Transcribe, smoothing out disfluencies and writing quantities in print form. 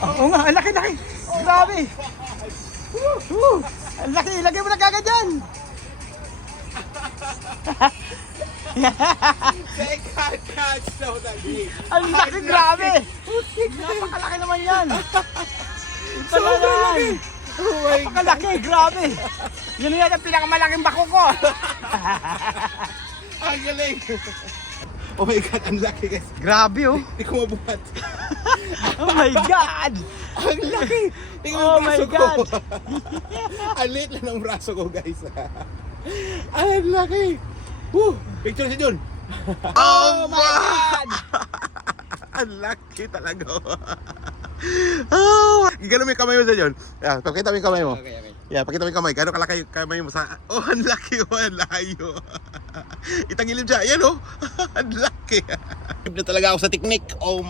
Oo nga, ang laki-laki. Grabe. Ang laki, ilagay mo na kagad dyan. Second catch daw dali. Ang laki, grabe. Napakalaki naman yan. Sobrang laki. Oh my God. Napakalaki, grabe. Yun yan ang pinakamalaking bako ko. Ang galing. Oh my God, ang laki guys. Grabe oh. Hindi ko mabuhat. Oh my God. Ang laki. Tingnan Oh mo my braso ko. God. Ang liit lang ng braso ko guys. Ang laki. Woo! Picture si Jun. Oh my God. Ang laki talaga. Oh, gano'n mo yung kamay mo sa Jun. Yeah, pakita mo yung kamay mo. Okay. Yeah, pakita mo yung kamay. Gano'n kalaki yung kamay mo sa... Oh, ang laki. Oh, ang layo. Itangilin siya. Ayan oh. Ang laki. Na talaga ako sa technique. Oh my